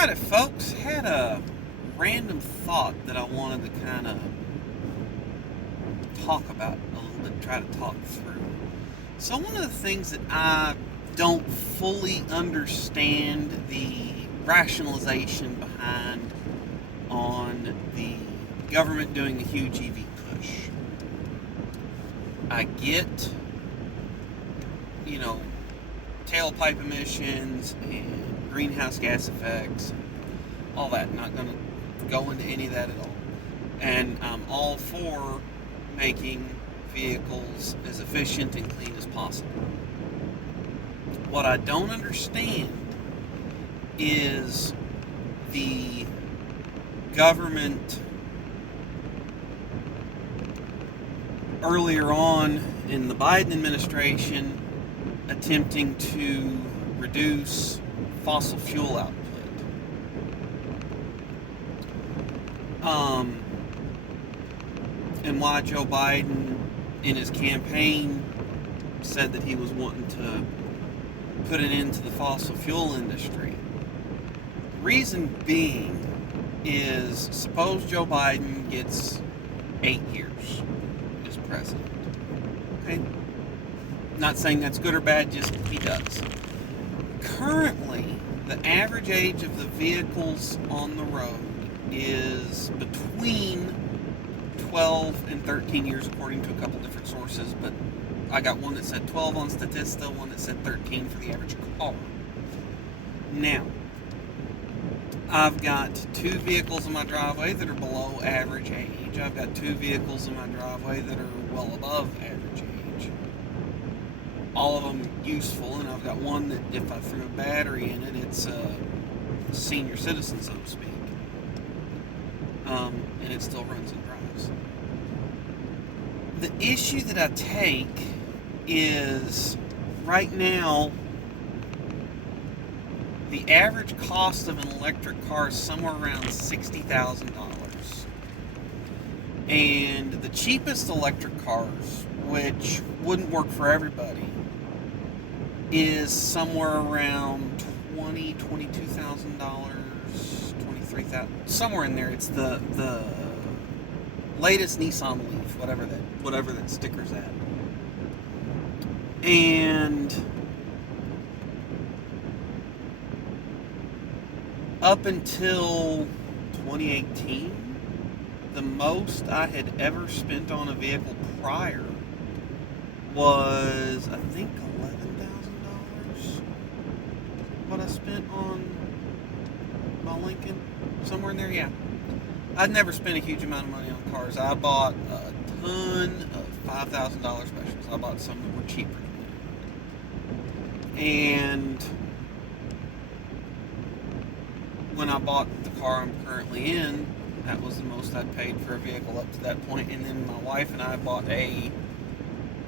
Alrighty, folks, had a random thought that I wanted to kind of talk about a little bit, try to talk through. So, one of the things that I don't fully understand the rationalization behind on the government doing the huge EV push. I get, you know, tailpipe emissions and greenhouse gas effects, all that. Not going to go into any of that at all. And I'm all for making vehicles as efficient and clean as possible. What I don't understand is the government earlier on in the Biden administration attempting to reduce fossil fuel output. And why Joe Biden in his campaign said that he was wanting to put an end to the fossil fuel industry. Reason being is, suppose Joe Biden gets 8 years as president. Okay? Not saying that's good or bad, just he does. Currently, the average age of the vehicles on the road is between 12 and 13 years, according to a couple different sources, but I got one that said 12 on Statista, one that said 13 for the average car. Now, I've got 2 vehicles in my driveway that are below average age. I've got 2 vehicles in my driveway that are well above average age. All of them useful, and I've got one that if I threw a battery in it, it's a senior citizen, so to speak. And it still runs and drives. The issue that I take is right now the average cost of an electric car is somewhere around $60,000. And the cheapest electric cars, which wouldn't work for everybody, is somewhere around $22,000, $23,000, somewhere in there. It's the latest Nissan Leaf, whatever that sticker's at. And up until 2018, the most I had ever spent on a vehicle prior was, I think, $11,000. What I spent on my Lincoln, somewhere in there, yeah. I'd never spent a huge amount of money on cars. I bought a ton of $5,000 specials. I bought some that were cheaper than that. And when I bought the car I'm currently in, that was the most I'd paid for a vehicle up to that point. And then my wife and I bought a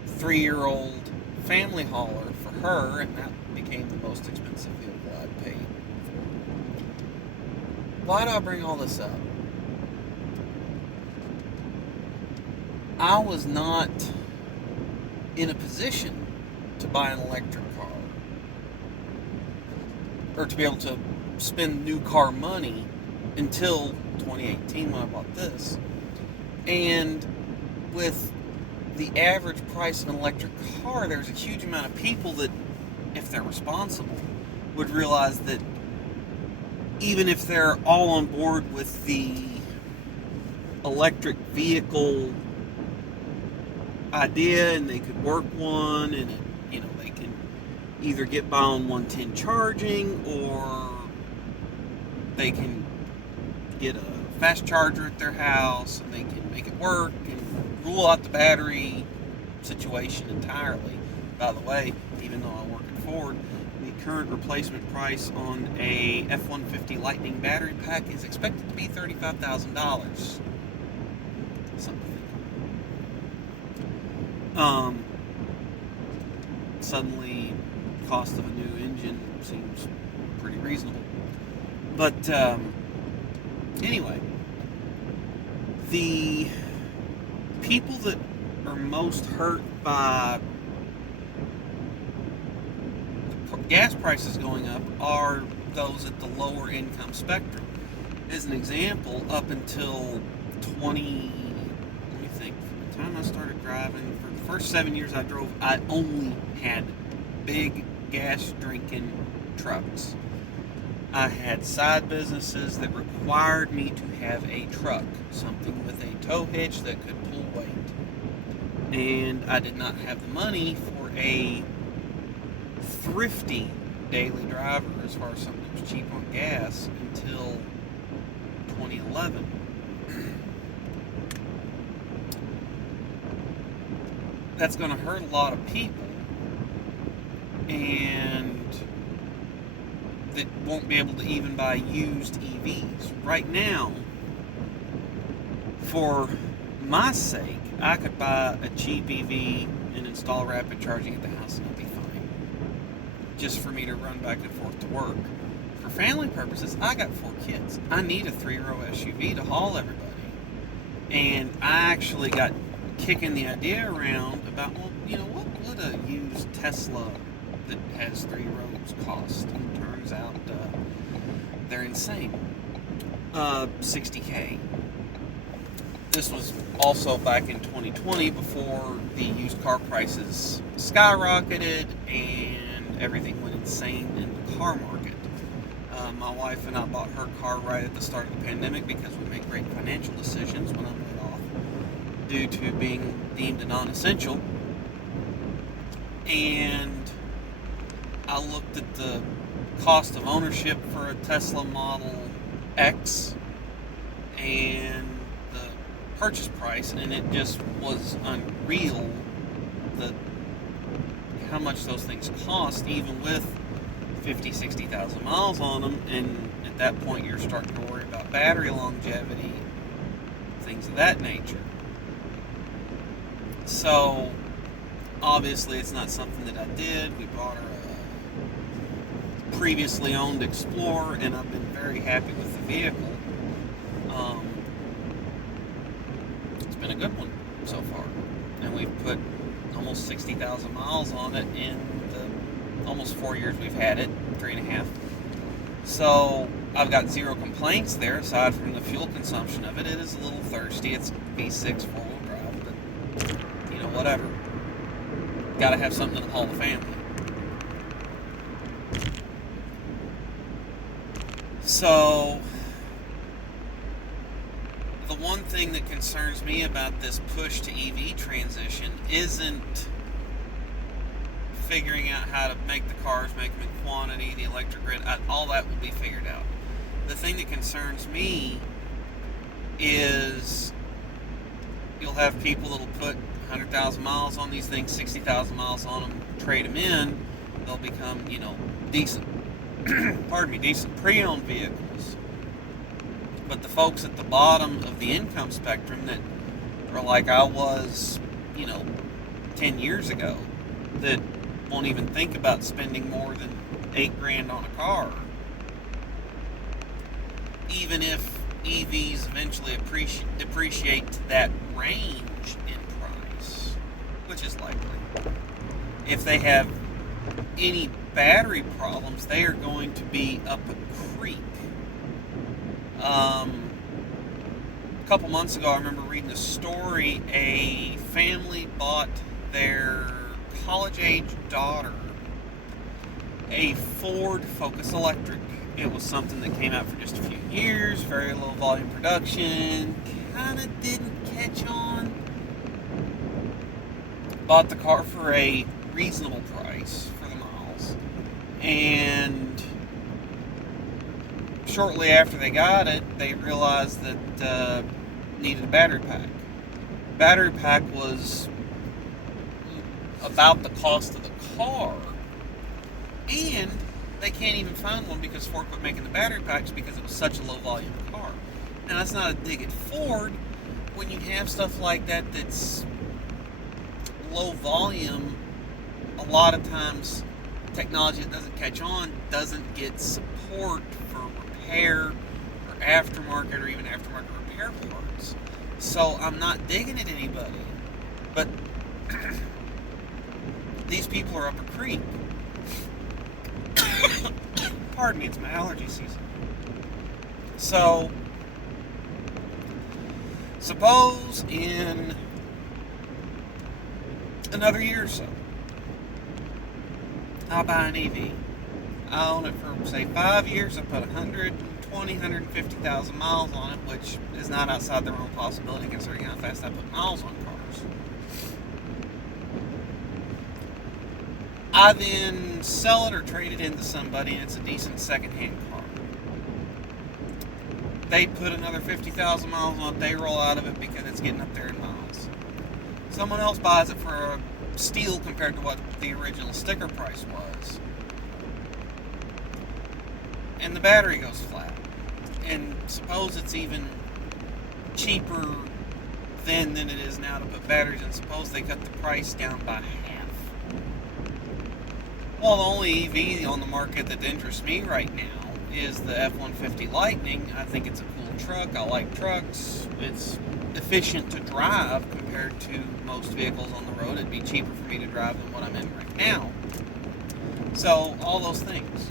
3-year-old family hauler for her, and that became the most expensive vehicle I'd paid for. Why do I bring all this up? I was not in a position to buy an electric car, or to be able to spend new car money until 2018 when I bought this. And with the average price of an electric car, there's a huge amount of people that, if they're responsible, would realize that even if they're all on board with the electric vehicle idea and they could work one, and they can either get by on 110 charging, or they can get a fast charger at their house and they can make it work and rule out the battery situation entirely. By the way, even though I work at Ford, the current replacement price on a F-150 Lightning battery pack is expected to be $35,000. Something. Suddenly, cost of a new engine seems pretty reasonable. But anyway, the people that are most hurt by the gas prices going up are those at the lower income spectrum. As an example, up until 20, let me think, from the time I started driving, for the first 7 years I drove, I only had big gas drinking trucks. I had side businesses that required me to have a truck, something with a tow hitch that could pull weight. And I did not have the money for a thrifty daily driver as far as something that was cheap on gas until 2011. That's going to hurt a lot of people, and that won't be able to even buy used EVs. Right now, for my sake, I could buy a cheap EV and install rapid charging at the house and it'd be fine. Just for me to run back and forth to work. For family purposes, I got 4 kids. I need a 3-row SUV to haul everybody. And I actually got kicking the idea around about, well, what would a used Tesla that has 3 rows cost? And it turns out they're insane. $60K. This was also back in 2020 before the used car prices skyrocketed and everything went insane in the car market. My wife and I bought her car right at the start of the pandemic because we made great financial decisions when I laid off due to being deemed a non-essential. And I looked at the cost of ownership for a Tesla Model X and the purchase price, and it just was unreal how much those things cost, even with 50, 60,000 miles on them. And at that point you're starting to worry about battery longevity, things of that nature. So obviously it's not something that I did. We bought her a previously owned Explorer, and I've been very happy with the vehicle. It's been a good one so far, and we've put almost 60,000 miles on it in the almost 4 years we've had it, 3.5. So I've got zero complaints there aside from the fuel consumption of it. It is a little thirsty. It's V6 4-wheel drive, but whatever. Got to have something to haul the family. So the one thing that concerns me about this push to EV transition isn't figuring out how to make the cars, make them in quantity, the electric grid, all that will be figured out. The thing that concerns me is you'll have people that'll put 100,000 miles on these things, 60,000 miles on them, trade them in, they'll become, decent, decent pre-owned vehicles. But the folks at the bottom of the income spectrum that are like I was, 10 years ago, that won't even think about spending more than $8,000 on a car, even if EVs eventually depreciate to that range in price, which is likely. If they have any battery problems, they are going to be up a creek. A couple months ago, I remember reading a story. A family bought their college-age daughter a Ford Focus Electric. It was something that came out for just a few years, very low volume production, kind of didn't catch on. Bought the car for a reasonable price for the miles, and shortly after they got it, they realized that needed a battery pack. Battery pack was about the cost of the car, and they can't even find one because Ford quit making the battery packs because it was such a low volume car. Now that's not a dig at Ford. When you have stuff like that that's low volume, a lot of times technology that doesn't catch on doesn't get support for repair or aftermarket or even aftermarket repair parts. So I'm not digging at anybody, but these people are up a creek. Pardon me, it's my allergy season. So, suppose in another year or so, I'll buy an EV. I own it for, say, 5 years. I put 150,000 miles on it, which is not outside the realm of possibility considering how fast I put miles on cars. I then sell it or trade it into somebody, and it's a decent second-hand car. They put another 50,000 miles on it. They roll out of it because it's getting up there in miles. Someone else buys it for a steal compared to what the original sticker price was. And the battery goes flat. And suppose it's even cheaper then than it is now to put batteries in. Suppose they cut the price down by half. Well, the only EV on the market that interests me right now is the F-150 Lightning. I think it's a cool truck. I like trucks. It's efficient to drive compared to most vehicles on the road. It'd be cheaper for me to drive than what I'm in right now. So, all those things.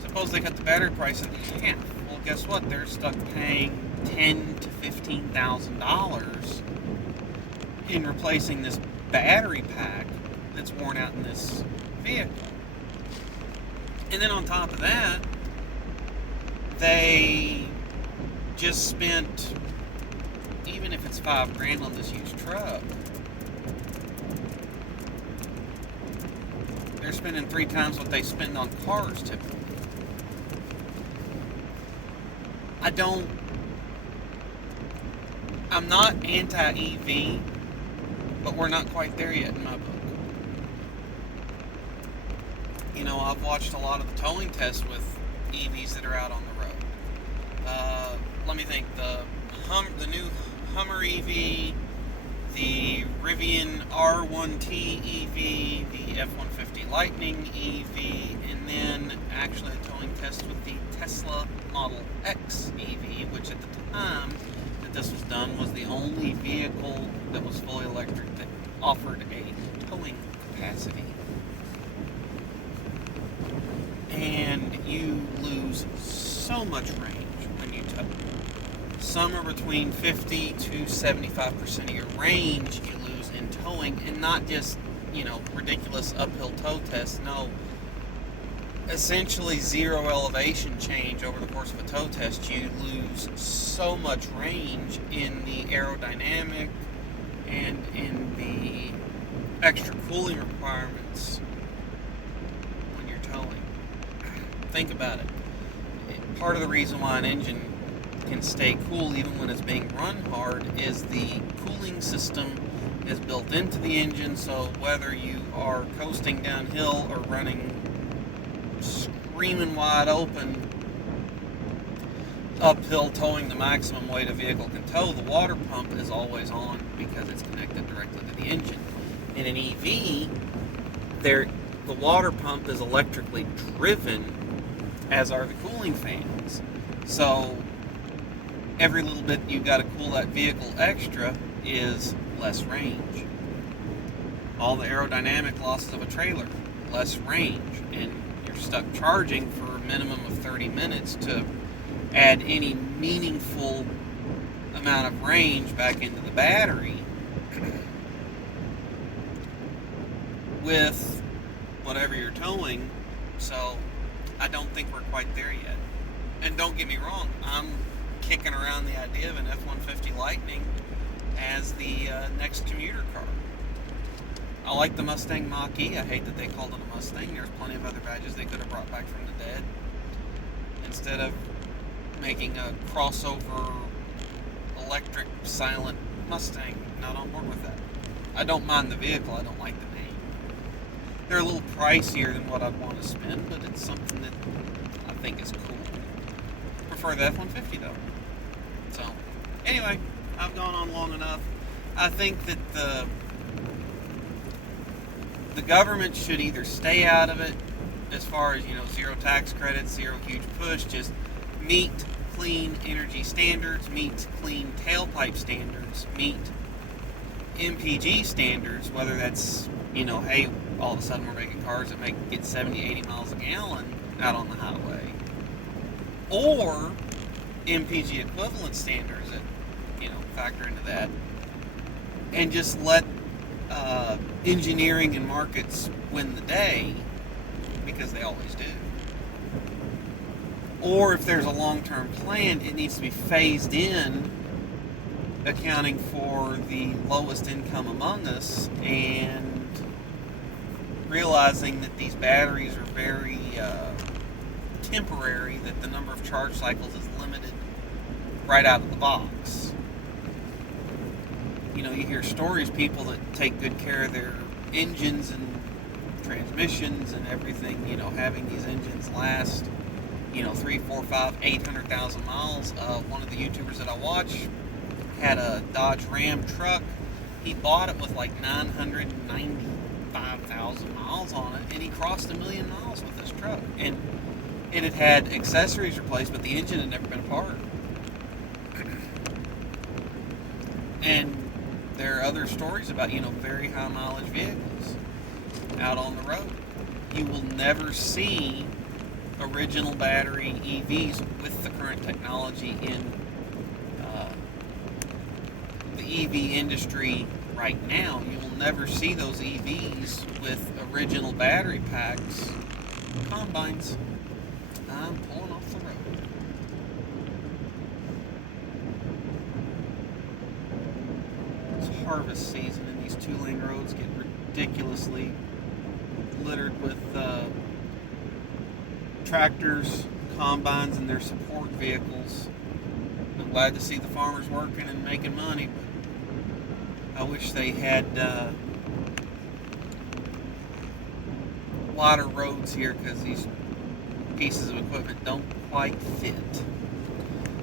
Suppose they cut the battery price in half. Well, guess what? They're stuck paying $10,000 to $15,000 in replacing this battery pack that's worn out in this vehicle. And then on top of that, they just spent, even if it's $5,000 on this used truck, they're spending 3 times what they spend on cars typically. I'm not anti-EV, but we're not quite there yet in my book. You know, I've watched a lot of the towing tests with EVs that are out on the road. Let me think, the new Hummer EV, the Rivian R1T EV, the F-150 Lightning EV, and then actually a towing test with the Tesla Model X EV, which at the time that this was done was the only vehicle that was fully electric that offered a towing capacity. And you lose so much range when you tow. Somewhere between 50 to 75% of your range you lose in towing, and not just, ridiculous uphill tow tests. No, essentially zero elevation change over the course of a tow test. You lose so much range in the aerodynamic and in the extra cooling requirements when you're towing. Think about it. Part of the reason why an engine can stay cool even when it's being run hard is the cooling system is built into the engine, so whether you are coasting downhill or running screaming wide open uphill towing the maximum weight a vehicle can tow, the water pump is always on because it's connected directly to the engine. In an EV, the water pump is electrically driven, as are the cooling fans. So every little bit you've got to cool that vehicle extra is less range. All the aerodynamic losses of a trailer, less range, and you're stuck charging for a minimum of 30 minutes to add any meaningful amount of range back into the battery with whatever you're towing. So I don't think we're quite there yet. And don't get me wrong, I'm kicking around the idea of an F-150 Lightning as the next commuter car. I like the Mustang Mach-E. I hate that they called it a Mustang. There's plenty of other badges they could have brought back from the dead. Instead of making a crossover electric silent Mustang, not on board with that. I don't mind the vehicle, I don't like the name. They're a little pricier than what I'd want to spend, but it's something that I think is cool. Prefer the F-150 though. So, anyway, I've gone on long enough. I think that the government should either stay out of it as far as, zero tax credits, zero huge push, just meet clean energy standards, meet clean tailpipe standards, meet MPG standards, whether that's, hey, all of a sudden we're making cars that get 70, 80 miles a gallon, out on the highway, or MPG equivalent standards that factor into that, and just let engineering and markets win the day, because they always do. Or if there's a long-term plan, it needs to be phased in, accounting for the lowest income among us, and realizing that these batteries are very temporary, that the number of charge cycles is limited right out of the box. You hear stories, people that take good care of their engines and transmissions and everything, having these engines last 3, 4, 5, 800,000 miles. One of the YouTubers that I watch had a Dodge Ram truck. He bought it with like 995,000 miles on it, and he crossed 1 million miles with this truck. And it had accessories replaced, but the engine had never been apart. And there are other stories about, very high mileage vehicles out on the road. You will never see original battery EVs with the current technology in the EV industry right now. You will never see those EVs with original battery packs. Combines. I'm pulling off the road. It's harvest season, and these 2-lane roads get ridiculously littered with tractors, combines, and their support vehicles. I'm glad to see the farmers working and making money, but I wish they had wider roads here, because these pieces of equipment don't quite fit.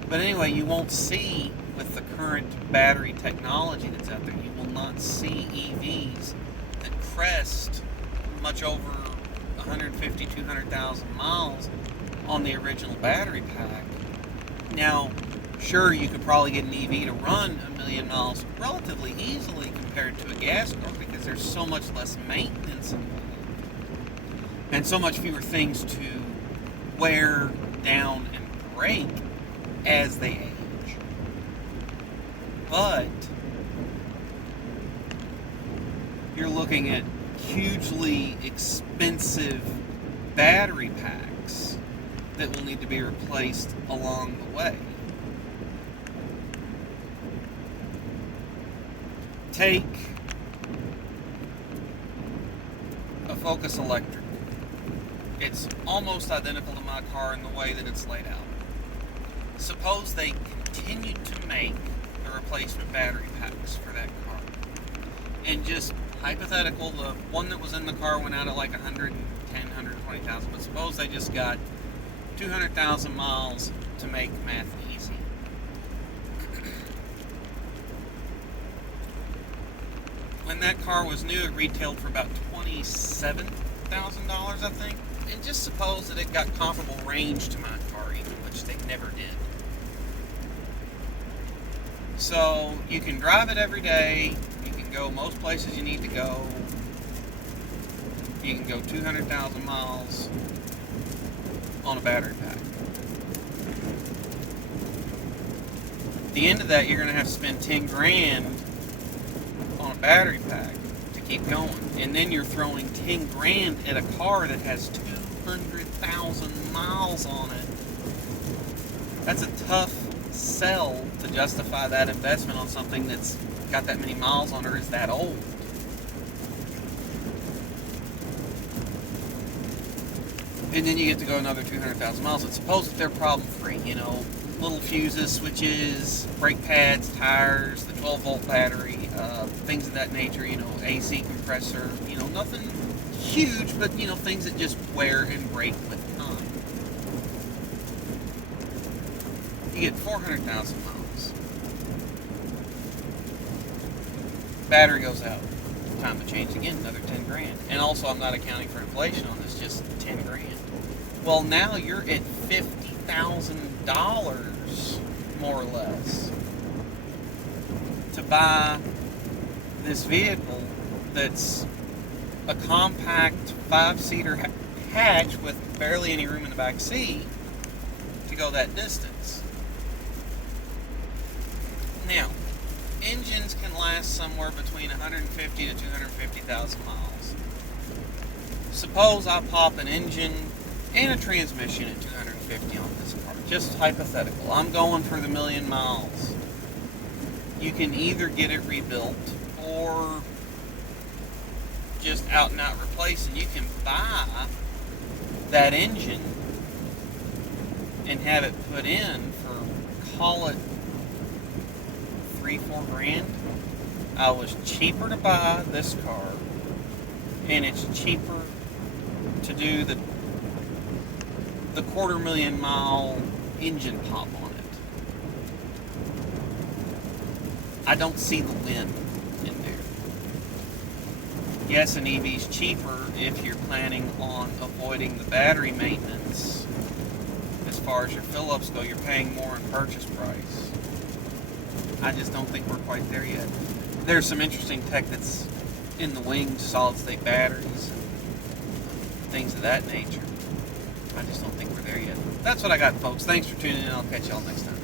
But anyway, you won't see, with the current battery technology that's out there, you will not see EVs that crest much over 150, 200,000 miles on the original battery pack. Now, sure, you could probably get an EV to run 1 million miles relatively easily compared to a gas car, because there's so much less maintenance involved and so much fewer things to wear down and break as they age. But you're looking at hugely expensive battery packs that will need to be replaced along the way. Take a Focus Electric. It's almost identical to my car in the way that it's laid out. Suppose they continued to make the replacement battery packs for that car. And just hypothetical, the one that was in the car went out at like 110, 120,000, but suppose they just got 200,000 miles to make math easy. When that car was new, it retailed for about $27,000, I think. And just suppose that it got comparable range to my car even, which they never did. So you can drive it every day. You can go most places you need to go. You can go 200,000 miles on a battery pack. At the end of that, you're going to have to spend 10 grand on a battery pack to keep going. And then you're throwing 10 grand at a car that has 200,000 miles on it. That's a tough sell to justify that investment on something that's got that many miles on it or is that old. And then you get to go another 200,000 miles. And suppose that they're problem free, little fuses, switches, brake pads, tires, the 12-volt battery, things of that nature, AC compressor, nothing huge, but, things that just wear and break with time. You get 400,000 miles. Battery goes out. Time to change again, another 10 grand. And also, I'm not accounting for inflation on this, just 10 grand. Well, now you're at $50,000, more or less, to buy this vehicle that's a compact 5-seater hatch with barely any room in the back seat to go that distance. Now, engines can last somewhere between 150 to 250,000 miles. Suppose I pop an engine and a transmission at 250 on this car. Just hypothetical. I'm going for the 1,000,000 miles. You can either get it rebuilt or just out and out replace, and you can buy that engine and have it put in for, call it $3-4 grand. I was cheaper to buy this car, and it's cheaper to do the 250,000 mile engine pop on it. I don't see the win in there. Yes, an EV's cheaper if you're planning on avoiding the battery maintenance. As far as your fill-ups go, you're paying more in purchase price. I just don't think we're quite there yet. There's some interesting tech that's in the wings, solid-state batteries, and things of that nature. I just don't think we're there yet. That's what I got, folks. Thanks for tuning in. I'll catch y'all next time.